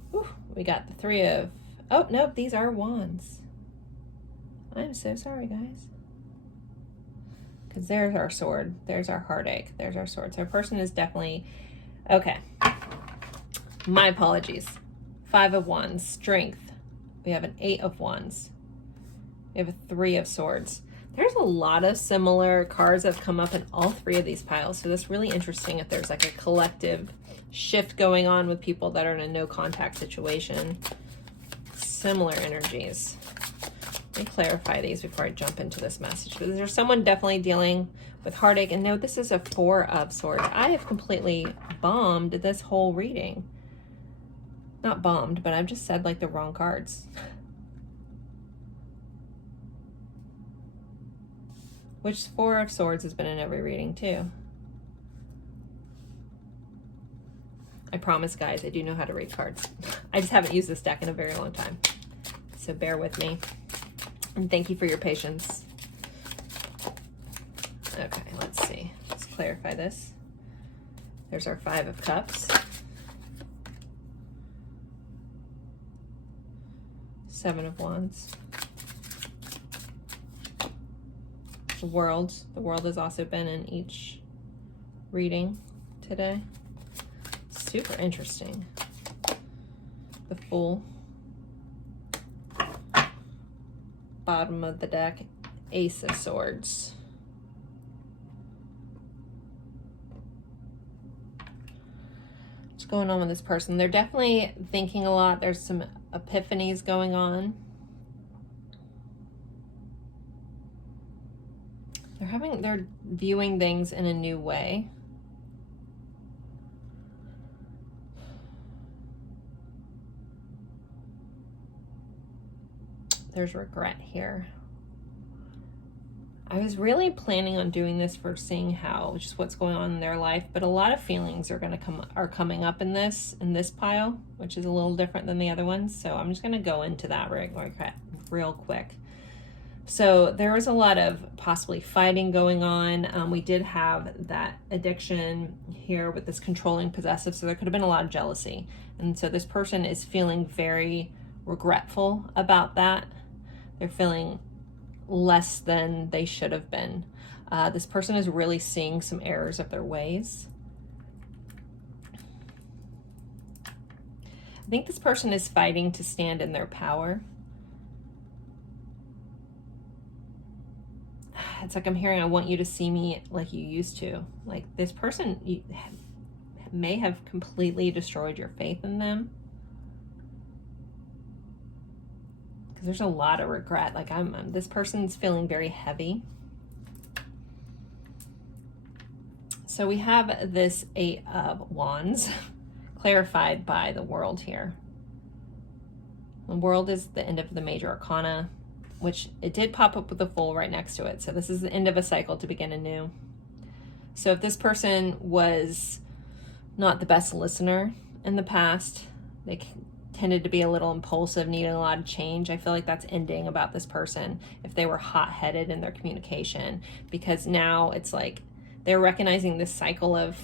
Whew, we got the 3 of... Oh, nope, these are wands. I'm so sorry, guys. Because there's our sword. There's our heartache. There's our sword. So our person is definitely... Okay. My apologies. 5 of wands. Strength. We have an 8 of wands. We have a 3 of swords. There's a lot of similar cards that have come up in all 3 of these piles. So that's really interesting if there's like a collective shift going on with people that are in a no contact situation. Similar energies. Let me clarify these before I jump into this message. But there's someone definitely dealing with heartache. And no, this is a 4 of swords. I have completely bombed this whole reading. Not bombed, but I've just said like the wrong cards. Which 4 of swords has been in every reading too. I promise, guys, I do know how to read cards. I just haven't used this deck in a very long time. So bear with me. And thank you for your patience. Okay, let's see. Let's clarify this. There's our 5 of cups. 7 of wands. The world. The world has also been in each reading today. Super interesting. The Fool. Bottom of the deck, Ace of Swords. What's going on with this person? They're definitely thinking a lot. There's some epiphanies going on. They're viewing things in a new way. There's regret here. I was really planning on doing this for seeing how, just what's going on in their life, but a lot of feelings are coming up in this pile, which is a little different than the other ones. So I'm just gonna go into that real quick. So there was a lot of possibly fighting going on. We did have that addiction here with this controlling possessive, so there could have been a lot of jealousy. And so this person is feeling very regretful about that. They're feeling less than they should have been. This person is really seeing some errors of their ways. think this person is fighting to stand in their power. It's like I'm hearing, I want you to see me like you used to. Like this person may have completely destroyed your faith in them. Because there's a lot of regret. Like this person's feeling very heavy. So we have this 8 of Wands clarified by the World here. The World is the end of the major arcana, which it did pop up with the Fool right next to it. So this is the end of a cycle to begin anew. So if this person was not the best listener in the past, they tended to be a little impulsive, needing a lot of change, I feel like that's ending about this person if they were hot-headed in their communication, because now it's like they're recognizing this cycle of,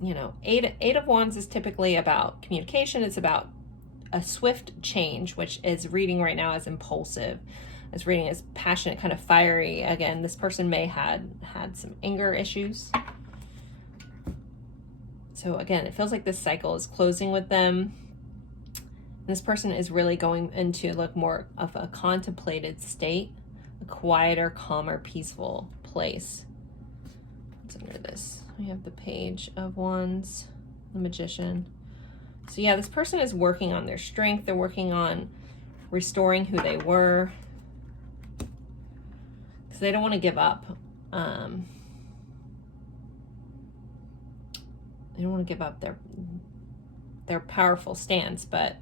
you know, eight of Wands is typically about communication. It's about a swift change, which is reading right now as impulsive. It's reading as passionate, kind of fiery. Again, this person may had some anger issues. So again, it feels like this cycle is closing with them. This person is really going into like more of a contemplated state, a quieter, calmer, peaceful place. What's under this? We have the Page of Wands, the Magician. So yeah, this person is working on their strength. They're working on restoring who they were. Because they don't want to give up. They don't want to give up their powerful stance, but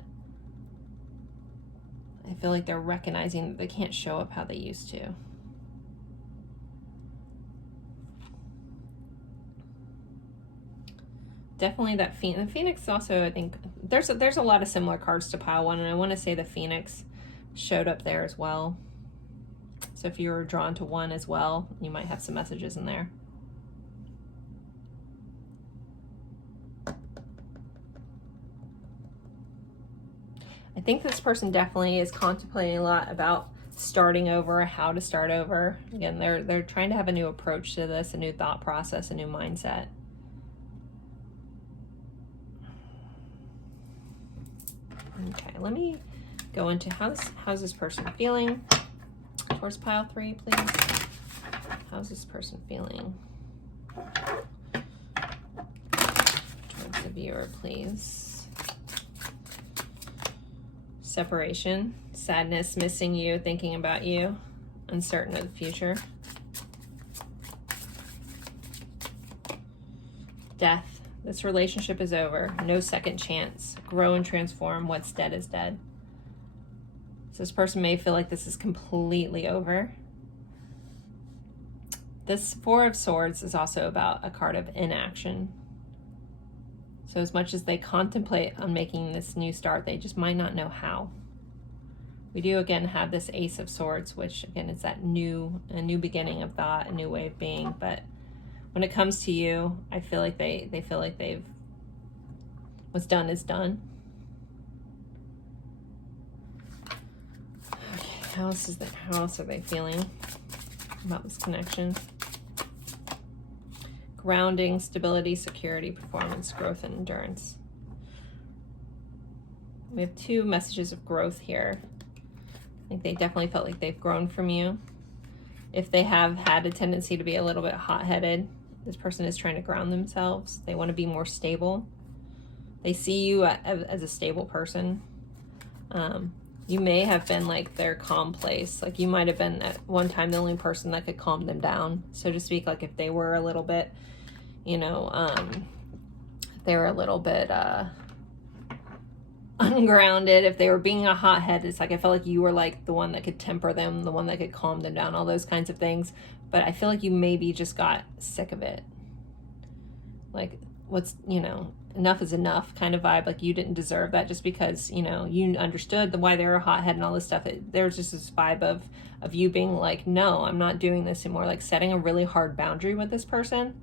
I feel like they're recognizing that they can't show up how they used to. Definitely that Phoenix. The Phoenix also, I think, there's a lot of similar cards to pile one, and I want to say the Phoenix showed up there as well. So if you were drawn to one as well, you might have some messages in there. I think this person definitely is contemplating a lot about starting over, how to start over. Again, they're trying to have a new approach to this, a new thought process, a new mindset. Okay, let me go into how's this person feeling towards pile 3, please. How's this person feeling towards the viewer, please? Separation, sadness, missing you, thinking about you, uncertain of the future. Death. This relationship is over. No second chance. Grow and transform. What's dead is dead. So this person may feel like this is completely over. This 4 of Swords is also about a card of inaction. So as much as they contemplate on making this new start, they just might not know how. We do again have this Ace of Swords, which again is that a new beginning of thought, a new way of being, but when it comes to you, I feel like they feel like what's done is done. Okay, how else are they feeling about this connection? Grounding, stability, security, performance, growth, and endurance. We have 2 messages of growth here. I think they definitely felt like they've grown from you. If they have had a tendency to be a little bit hot-headed, this person is trying to ground themselves. They want to be more stable. They see you as a stable person. You may have been like their calm place. Like you might have been at one time the only person that could calm them down, so to speak. Like if they were a little bit, you know, they were a little bit ungrounded, if they were being a hothead, it's like I felt like you were like the one that could temper them, the one that could calm them down, all those kinds of things. But I feel like you maybe just got sick of it. Like what's, you know, enough is enough kind of vibe. Like you didn't deserve that just because, you know, you understood why they were a hothead and all this stuff. There was just this vibe of you being like, no, I'm not doing this anymore. Like setting a really hard boundary with this person.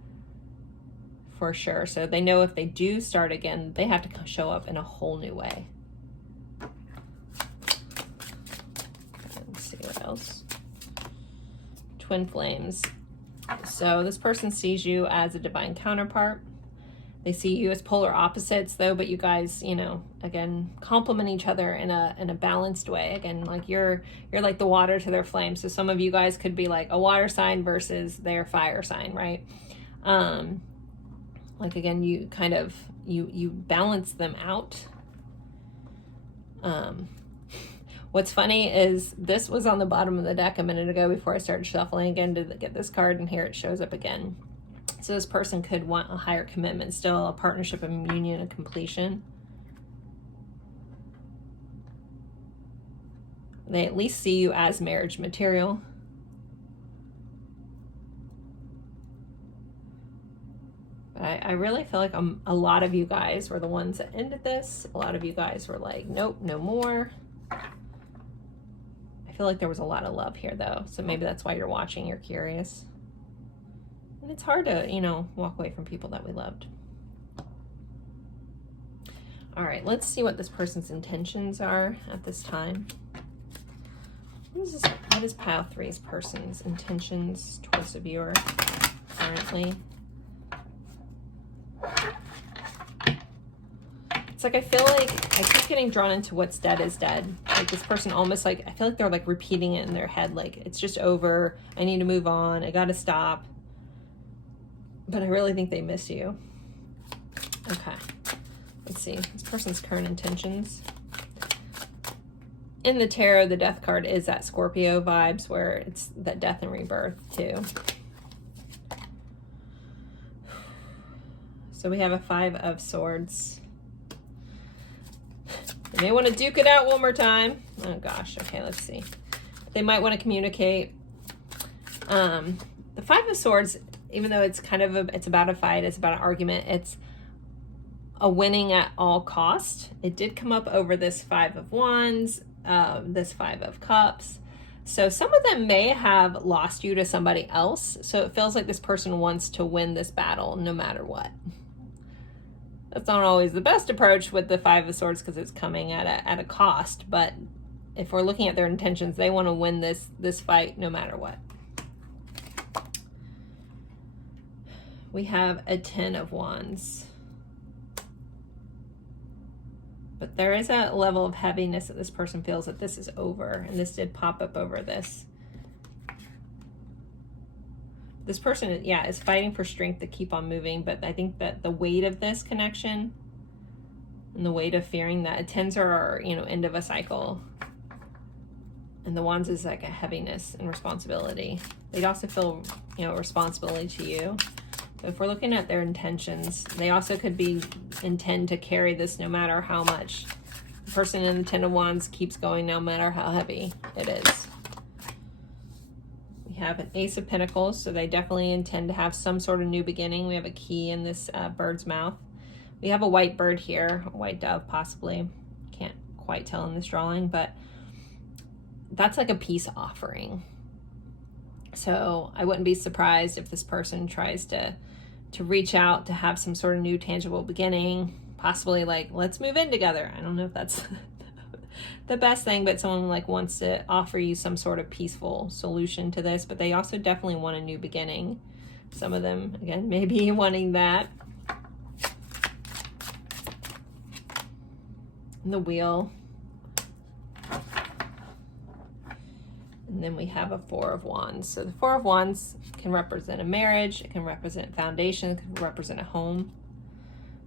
For sure. So they know if they do start again, they have to show up in a whole new way. Let's see what else. Twin flames. So this person sees you as a divine counterpart. They see you as polar opposites though, but you guys, you know, again, complement each other in a balanced way. Again, like you're like the water to their flame. So some of you guys could be like a water sign versus their fire sign, right? Like again, you kind of, you balance them out. What's funny is this was on the bottom of the deck a minute ago before I started shuffling again to get this card, and here it shows up again. So this person could want a higher commitment, still a partnership, a union, a completion. They at least see you as marriage material. But I really feel like a lot of you guys were the ones that ended this. A lot of you guys were like, nope, no more. I feel like there was a lot of love here though. So maybe that's why you're watching, you're curious. And it's hard to, you know, walk away from people that we loved. All right, let's see what this person's intentions are at this time. What is pile 3's person's intentions towards the viewer currently? It's like I feel like I keep getting drawn into what's dead is dead. Like this person almost like, I feel like they're like repeating it in their head. Like it's just over. I need to move on. I got to stop. But I really think they miss you. Okay. Let's see. This person's current intentions. In the tarot, the death card is that Scorpio vibes where it's that death and rebirth too. So we have a 5 of Swords. They may want to duke it out one more time. Oh gosh. Okay, let's see. They might want to communicate. The 5 of Swords, even though it's kind of it's about a fight, it's about an argument, it's a winning at all cost. It did come up over this 5 of Wands, this 5 of Cups. So some of them may have lost you to somebody else. So it feels like this person wants to win this battle no matter what. That's not always the best approach with the 5 of Swords because it's coming at a cost. But if we're looking at their intentions, they want to win this fight no matter what. We have a 10 of Wands. But there is a level of heaviness that this person feels that this is over. And this did pop up over this. This person, yeah, is fighting for strength to keep on moving. But I think that the weight of this connection and the weight of fearing that 10s are, you know, end of a cycle. And the Wands is like a heaviness and responsibility. They'd also feel, you know, responsibility to you. But if we're looking at their intentions, they also could intend to carry this no matter how much. The person in the 10 of Wands keeps going no matter how heavy it is. We have an Ace of Pentacles, so they definitely intend to have some sort of new beginning. We have a key in this bird's mouth. We have a white bird here, a white dove possibly. Can't quite tell in this drawing, but that's like a peace offering. So I wouldn't be surprised if this person tries to reach out to have some sort of new tangible beginning, possibly like, let's move in together. I don't know if that's the best thing, but someone like wants to offer you some sort of peaceful solution to this, but they also definitely want a new beginning. Some of them, again, maybe wanting that. And the Wheel. And then we have a 4 of Wands. So the 4 of Wands can represent a marriage. It can represent foundation. It can represent a home.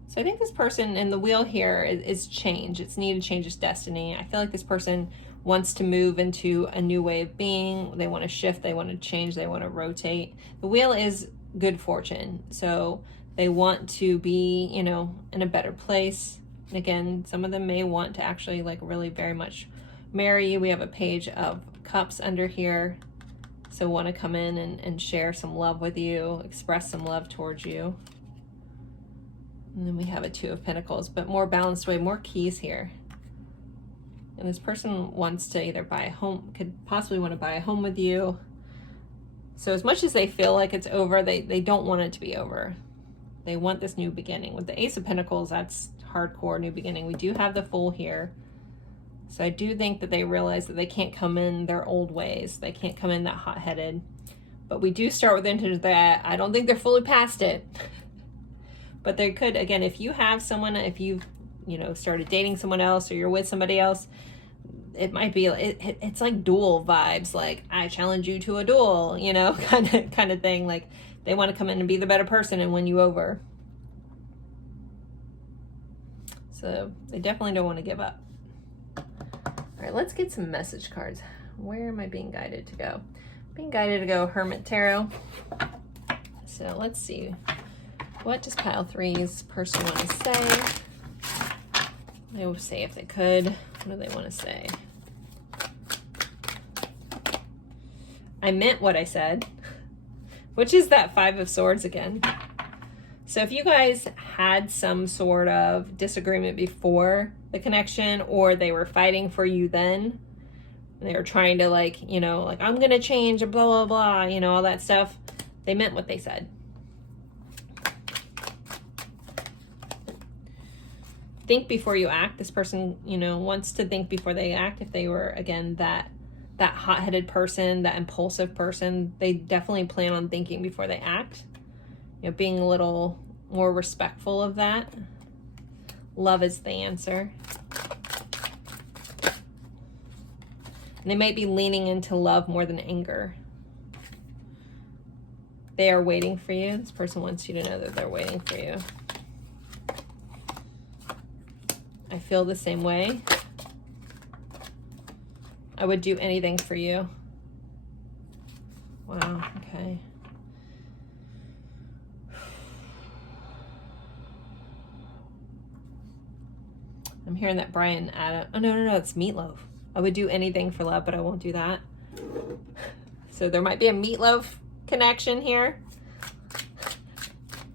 So I think this person in the Wheel here is change. It's needed to change its destiny. I feel like this person wants to move into a new way of being. They want to shift. They want to change. They want to rotate. The Wheel is good fortune. So they want to be, you know, in a better place. And again, some of them may want to actually like really very much marry you. We have a Page of Cups under here, so want to come in and share some love with you, express some love towards you. And then we have a 2 of Pentacles, but more balanced way, more keys here. And this person wants to either buy a home, could possibly want to buy a home with you. So as much as they feel like it's over, they don't want it to be over. They want this new beginning. With the Ace of Pentacles, that's hardcore new beginning. We do have the Fool here. So I do think that they realize that they can't come in their old ways. They can't come in that hot-headed. But we do start with intentions that I don't think they're fully past it. But there could, again, if you have someone, if you've, you know, started dating someone else or you're with somebody else, it might be, it's like duel vibes, like I challenge you to a duel, you know, kind of thing. Like they want to come in and be the better person and win you over. So they definitely don't want to give up. All right, let's get some message cards. Where am I being guided to go? Being guided to go Hermit Tarot. So let's see. What does pile 3's person want to say? They will say if they could. What do they want to say? I meant what I said, which is that 5 of Swords again. So if you guys had some sort of disagreement before the connection, or they were fighting for you then, they were trying to like, you know, like I'm going to change and blah, blah, blah, you know, all that stuff. They meant what they said. Think before you act. This person, you know, wants to think before they act. If they were, again, that hot-headed person, that impulsive person, they definitely plan on thinking before they act. You know, being a little more respectful of that. Love is the answer. And they might be leaning into love more than anger. They are waiting for you. This person wants you to know that they're waiting for you. I feel the same way. I would do anything for you. Wow, okay. I'm hearing that Brian Adam. Oh, no, it's Meatloaf. I would do anything for love, but I won't do that. So there might be a Meatloaf connection here.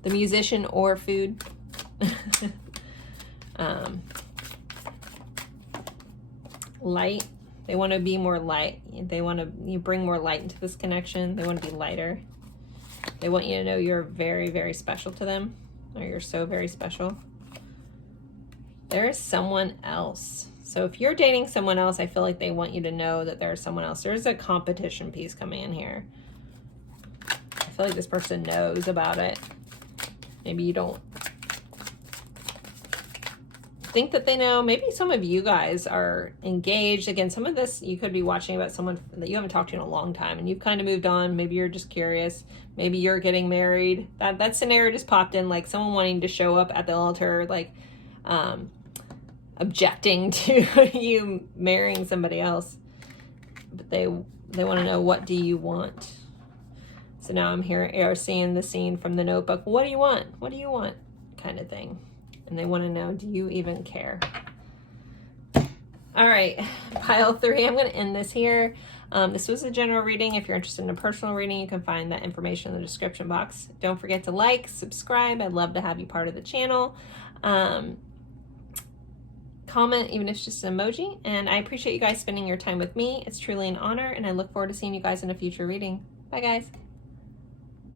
The musician or food. Light. They want to be more light. They want to bring more light into this connection. They want to be lighter. They want you to know you're very, very special to them, or you're so very special. There is someone else. So if you're dating someone else, I feel like they want you to know that there's someone else. There's a competition piece coming in here. I feel like this person knows about it. Maybe you don't think that they know. Maybe some of you guys are engaged. Again, some of this you could be watching about someone that you haven't talked to in a long time and you've kind of moved on. Maybe you're just curious. Maybe you're getting married. That scenario just popped in, like someone wanting to show up at the altar, like objecting to you marrying somebody else. But they want to know, what do you want? So now I'm here seeing the scene from The Notebook. What do you want? What do you want? Kind of thing. And they want to know, do you even care? All right, pile 3. I'm going to end this here. This was a general reading. If you're interested in a personal reading, you can find that information in the description box. Don't forget to like, subscribe. I'd love to have you part of the channel. Comment, even if it's just an emoji. And I appreciate you guys spending your time with me. It's truly an honor, and I look forward to seeing you guys in a future reading. Bye, guys.